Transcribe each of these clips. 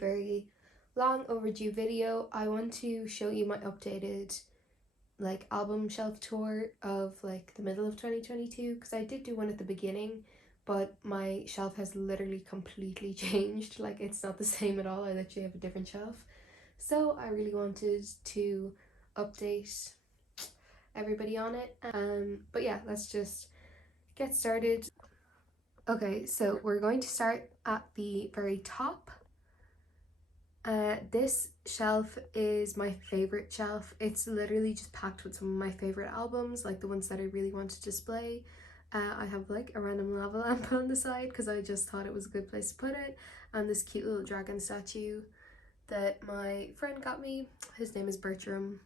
very long overdue video. I want to show you my updated like album shelf tour of like the middle of 2022, because I did do one at the beginning, but my shelf has literally completely changed. Like, it's not the same at all. I literally have a different shelf. So I really wanted to update everybody on it. But yeah, let's just get started. Okay, so we're going to start at the very top. This shelf is my favorite shelf. It's literally just packed with some of my favorite albums, like the ones that I really want to display. I have like a random lava lamp on the side because I just thought it was a good place to put it, and this cute little dragon statue that my friend got me. His name is Bertram.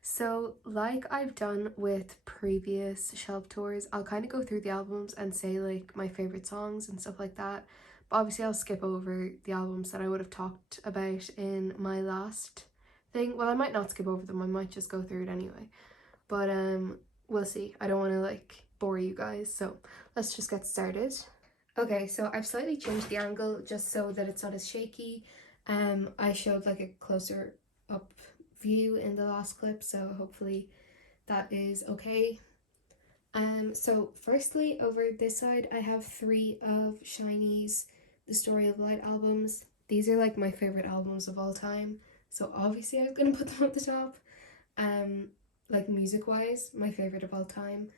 So like I've done with previous shelf tours, I'll kind of go through the albums and say like my favorite songs and stuff like that. But obviously I'll skip over the albums that I would have talked about in my last thing. Well, I might not skip over them, I might just go through it anyway. But we'll see. I don't want to like bore you guys, so let's just get started. Okay, so I've slightly changed the angle just so that it's not as shaky. I showed like a closer up view in the last clip, so hopefully that is okay. So firstly, over this side I have 3 of SHINee's The Story of Light albums. These are like my favorite albums of all time, so obviously I was gonna put them at the top. Like music wise, my favorite of all time.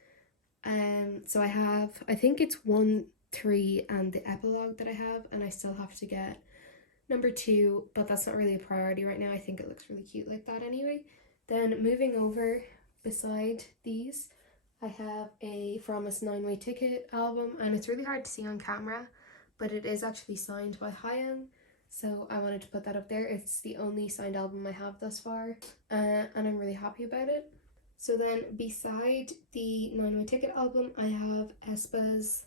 So I think it's 1, 3 and the epilogue that I have, and I still have to get number 2, but that's not really a priority right now. I think it looks really cute like that anyway. Then moving over beside these, I have a From Us 9-Way Ticket album, and it's really hard to see on camera, but it is actually signed by Hyung, so I wanted to put that up there. It's the only signed album I have thus far, and I'm really happy about it. So then beside the 9-Way Ticket album, I have Aespa's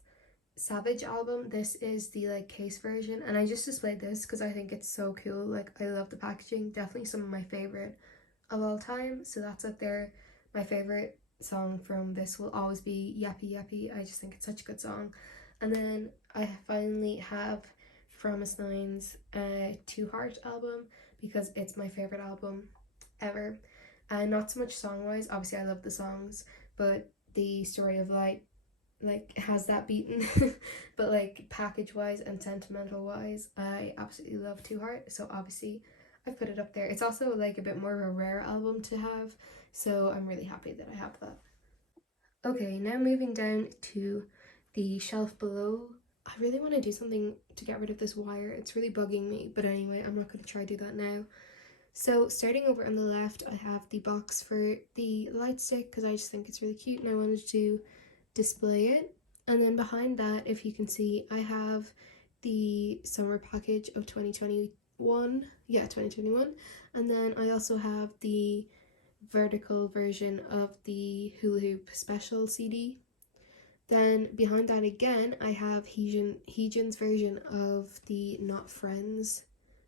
Savage album. This is the like case version, and I just displayed this because I think it's so cool. Like, I love the packaging. Definitely some of my favorite of all time, so that's up there. My favorite song from this will always be Yappy Yappy. I just think it's such a good song. And then I finally have From Us 9's Two Heart album, because it's my favorite album ever. And not so much song wise, obviously I love the songs, but the Story of Light like has that beaten. But like package wise and sentimental wise, I absolutely love Two Heart, so obviously I've put it up there. It's also like a bit more of a rare album to have, so I'm really happy that I have that. Okay, now moving down to the shelf below. I really want to do something to get rid of this wire. It's really bugging me, but anyway, I'm not going to try to do that now. So starting over on the left, I have the box for the light stick because I just think it's really cute and I wanted to display it. And then behind that, if you can see, I have the summer package of 2021. Yeah, 2021. And then I also have the vertical version of the Hula Hoop special CD. Then behind that again, I have Heejin's version of the Not Friends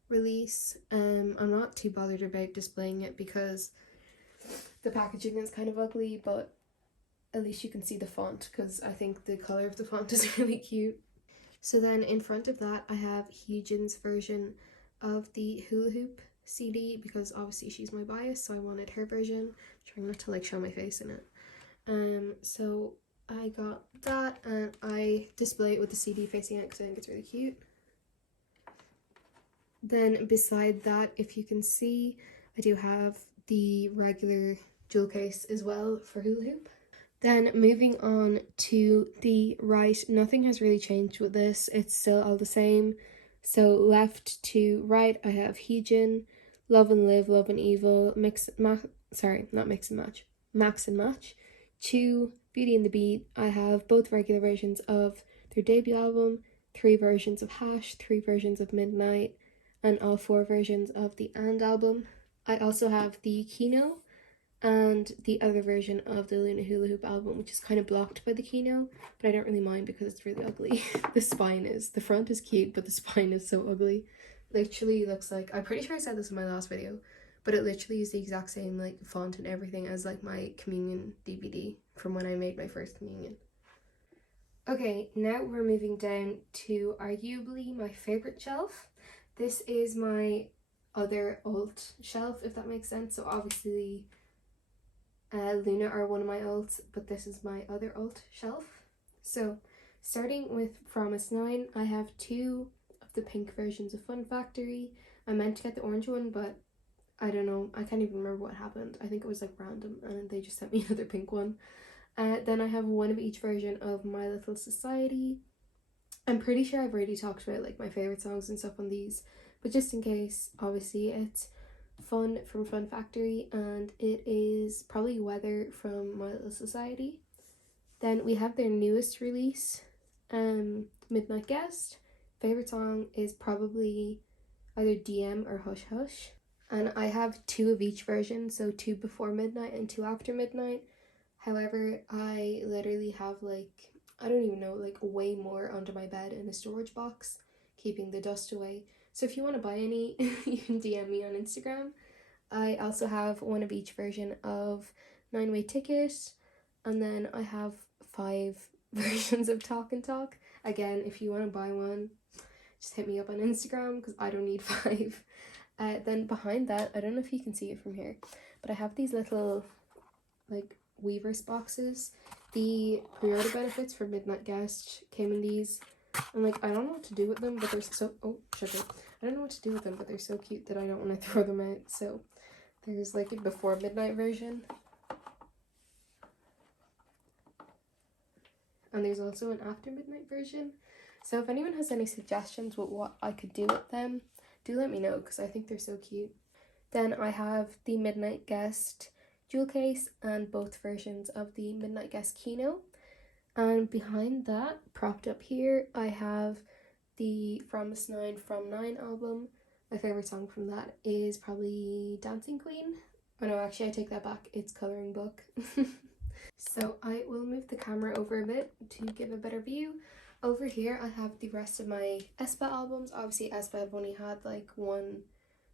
release. I'm not too bothered about displaying it because the packaging is kind of ugly, but at least you can see the font because I think the color of the font is really cute. So then in front of that, I have Heejin's version of the Hula Hoop CD because obviously she's my bias, so I wanted her version. I'm trying not to like show my face in it. So I got that and I display it with the CD facing it because I think it's really cute. Then beside that, if you can see, I do have the regular jewel case as well for Hula Hoop. Then moving on to the right, nothing has really changed with this. It's still all the same. So left to right, I have Heejin, Love and Live, Love and Evil, Max and Match. 2, Beauty and the Beat. I have both regular versions of their debut album, 3 versions of Hash, 3 versions of Midnight, and all 4 versions of the And album. I also have the Kino and the other version of the Luna Hula Hoop album, which is kind of blocked by the Kino, but I don't really mind because it's really ugly. The front is cute, but the spine is so ugly. Literally looks like, I'm pretty sure I said this in my last video, but it literally is the exact same like font and everything as like my communion DVD from when I made my first communion. Okay, now we're moving down to arguably my favorite shelf. This is my other alt shelf, if that makes sense. So obviously Luna are one of my alts, but this is my other alt shelf. So starting with Promise 9, I have 2 of the pink versions of Fun Factory. I meant to get the orange one, but I don't know, I can't even remember what happened. I think it was like random and they just sent me another pink one. Then I have 1 of each version of My Little Society. I'm pretty sure I've already talked about like my favourite songs and stuff on these, but just in case, obviously it's Fun from Fun Factory and it is probably Weather from My Little Society. Then we have their newest release, Midnight Guest. Favourite song is probably either DM or Hush Hush. And I have 2 of each version, so 2 before midnight and 2 after midnight. However, I literally have like, I don't even know, like way more under my bed in a storage box, keeping the dust away. So if you want to buy any, you can DM me on Instagram. I also have 1 of each version of 9-Way Ticket, and then I have 5 versions of Talk and Talk. Again, if you want to buy one, just hit me up on Instagram because I don't need 5. Then behind that, I don't know if you can see it from here, but I have these little like Weavers boxes. The pre-order benefits for Midnight Guest came in these, and like I don't know what to do with them, but they're so I don't know what to do with them, but they're so cute that I don't want to throw them out. So there's like a before midnight version, and there's also an after midnight version. So if anyone has any suggestions with what I could do with them, do let me know because I think they're so cute. Then I have the Midnight Guest jewel case and both versions of the Midnight Guest Kino. And behind that, propped up here, I have the Promise 9 from 9 album. My favourite song from that is probably Dancing Queen. Oh no, actually I take that back, it's Colouring Book. So I will move the camera over a bit to give a better view. Over here I have the rest of my Aespa albums. Obviously Aespa have only had like 1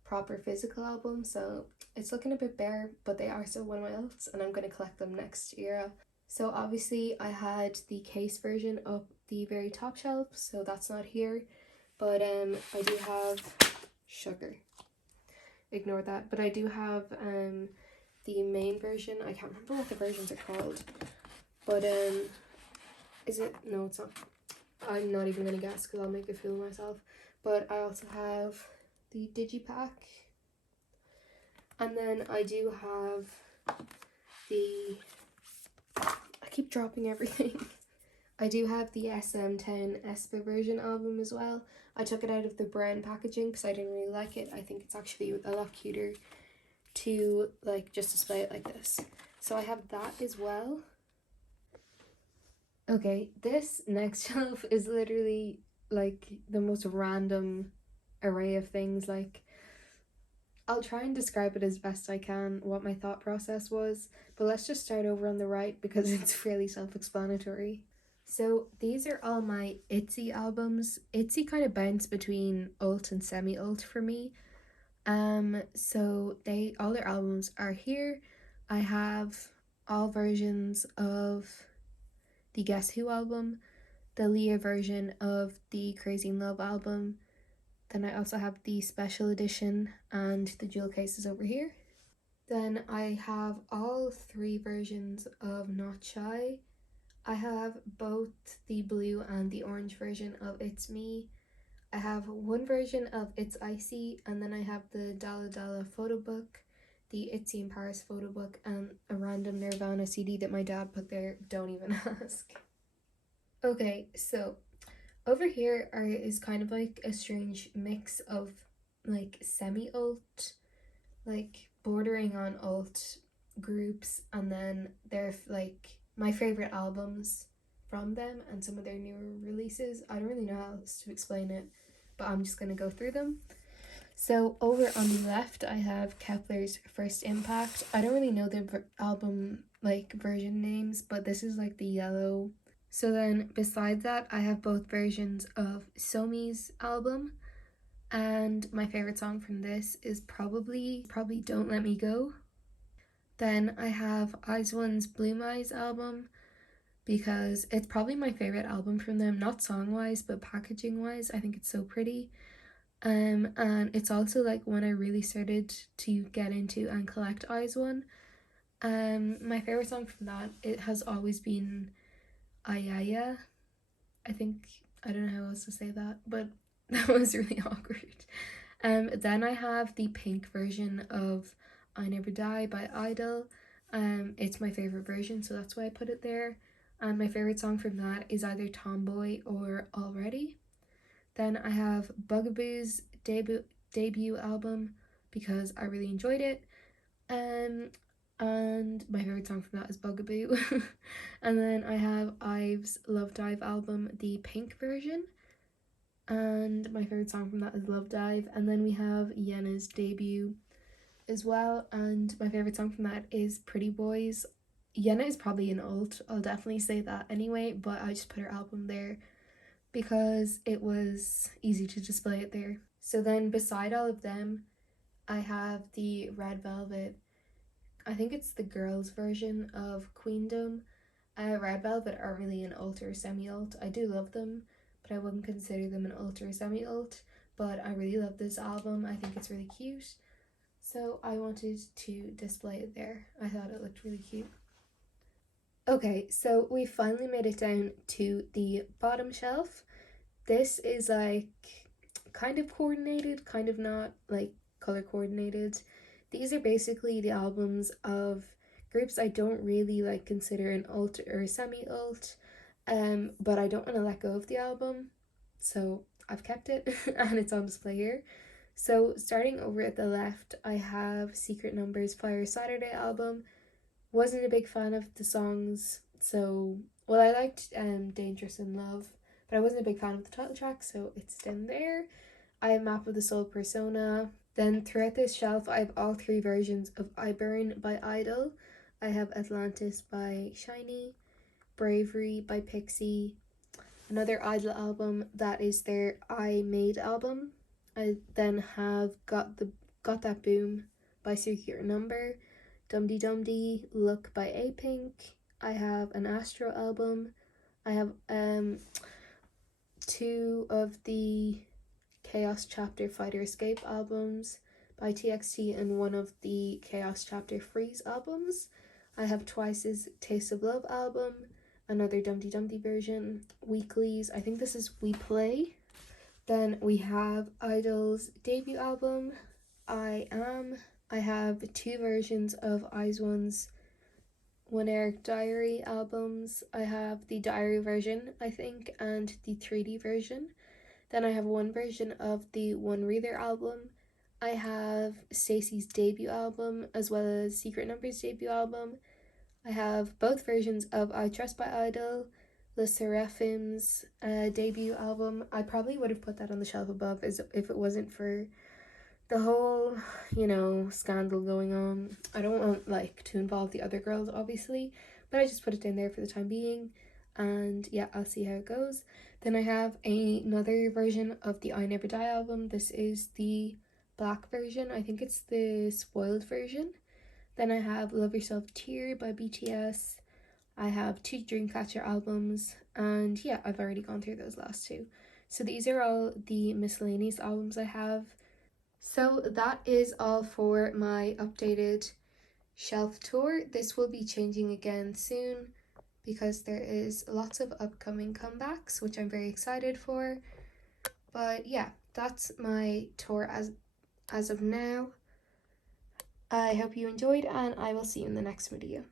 proper physical album, so it's looking a bit bare, but they are still one of my alts and I'm going to collect them next year. So obviously I had the case version up the very top shelf, so that's not here, but I do have sugar, ignore that, but I do have the main version. I can't remember what the versions are called, but is it, no it's not, I'm not even gonna guess because I'll make a fool of myself. But I also have the digipack, and then I do have the, I keep dropping everything. I do have the SM10 Aespa version album as well. I took it out of the brown packaging because I didn't really like it. I think it's actually a lot cuter to like just display it like this. So I have that as well. Okay, this next shelf is literally like the most random array of things. Like, I'll try and describe it as best I can what my thought process was, but let's just start over on the right because it's fairly self-explanatory. So these are all my ITZY albums. ITZY kind of bounce between alt and semi-alt for me. So all their albums are here. I have all versions of the Guess Who album, the Leah version of the Crazy in Love album. Then I also have the special edition and the jewel cases over here. Then I have all 3 versions of Not Shy. I have both the blue and the orange version of It's Me. I have 1 version of It's Icy, and then I have the Dalla Dalla photo book, the ITZY in Paris photo book, and a random Nirvana CD that my dad put there, don't even ask. Okay, so over here is kind of like a strange mix of like semi-alt, like bordering on alt groups, and then they're like my favorite albums from them and some of their newer releases. I don't really know how else to explain it, but I'm just gonna go through them. So over on the left I have Kepler's First Impact. I don't really know the album like version names, but this is like the yellow. So then beside that I have both versions of Somi's album, and my favorite song from this is probably Don't Let Me Go. Then I have ITZY's Bloom Eyes album because it's probably my favorite album from them, not song wise but packaging wise. I think it's so pretty. And it's also like when I really started to get into and collect ITZY. My favorite song from that, it has always been Ayaya. I think, I don't know how else to say that, but that was really awkward. Then I have the pink version of I Never Die by Idol. It's my favorite version, so that's why I put it there. And my favorite song from that is either Tomboy or Already. Then I have Bugaboo's debut album because I really enjoyed it. Um, and my favorite song from that is Bugaboo. And then I have IVE's Love Dive album, the pink version. And my favorite song from that is Love Dive. And then we have Yena's debut as well. And my favorite song from that is Pretty Boys. Yena is probably an alt, I'll definitely say that anyway, but I just put her album there because it was easy to display it there. So then beside all of them, I have the Red Velvet. I think it's the girls' version of Queendom. Red Velvet aren't really an alt or semi-alt. I do love them, but I wouldn't consider them an alt or semi-alt. But I really love this album. I think it's really cute. So I wanted to display it there. I thought it looked really cute. Okay, so we finally made it down to the bottom shelf. This is like kind of coordinated, kind of not, like color coordinated. These are basically the albums of groups I don't really like consider an alt or semi alt, but I don't want to let go of the album, so I've kept it and it's on display here. So starting over at the left, I have Secret Number's Fire Saturday album. Wasn't a big fan of the songs, so well, I liked Dangerous in Love, but I wasn't a big fan of the title track, so it's down there. I have Map of the Soul Persona. Then throughout this shelf, I have all three versions of I Burn by Idol. I have Atlantis by Shiny, Bravery by Pixie, another Idol album that is their I Made album. I then have Got That Boom by Secret Number, Dum Dee Dum Dee, Look by A-Pink. I have an Astro album. I have two of the Chaos Chapter Fighter Escape albums by TXT and one of the Chaos Chapter Freeze albums. I have Twice's Taste of Love album, another Dumpty Dumpty version, Weeklies, I think this is We Play. Then we have Idol's debut album, I Am. I have two versions of IZ*ONE's One Eric Diary albums. I have the diary version, I think, and the 3D version. Then I have one version of the One Reader album. I have Stacey's debut album as well as Secret Number's debut album. I have both versions of I Trust by Idol, Le Seraphim's debut album. I probably would have put that on the shelf above as if it wasn't for the whole, scandal going on. I don't want to involve the other girls, obviously, but I just put it down there for the time being. And yeah, I'll see how it goes. Then I have another version of the I Never Die album. This is the black version. I think it's the spoiled version. Then I have Love Yourself Tear by BTS. I have two Dreamcatcher albums, and yeah, I've already gone through those last two. So these are all the miscellaneous albums I have. So that is all for my updated shelf tour. This will be changing again soon because there is lots of upcoming comebacks, which I'm very excited for. But yeah, that's my tour as of now. I hope you enjoyed, and I will see you in the next video.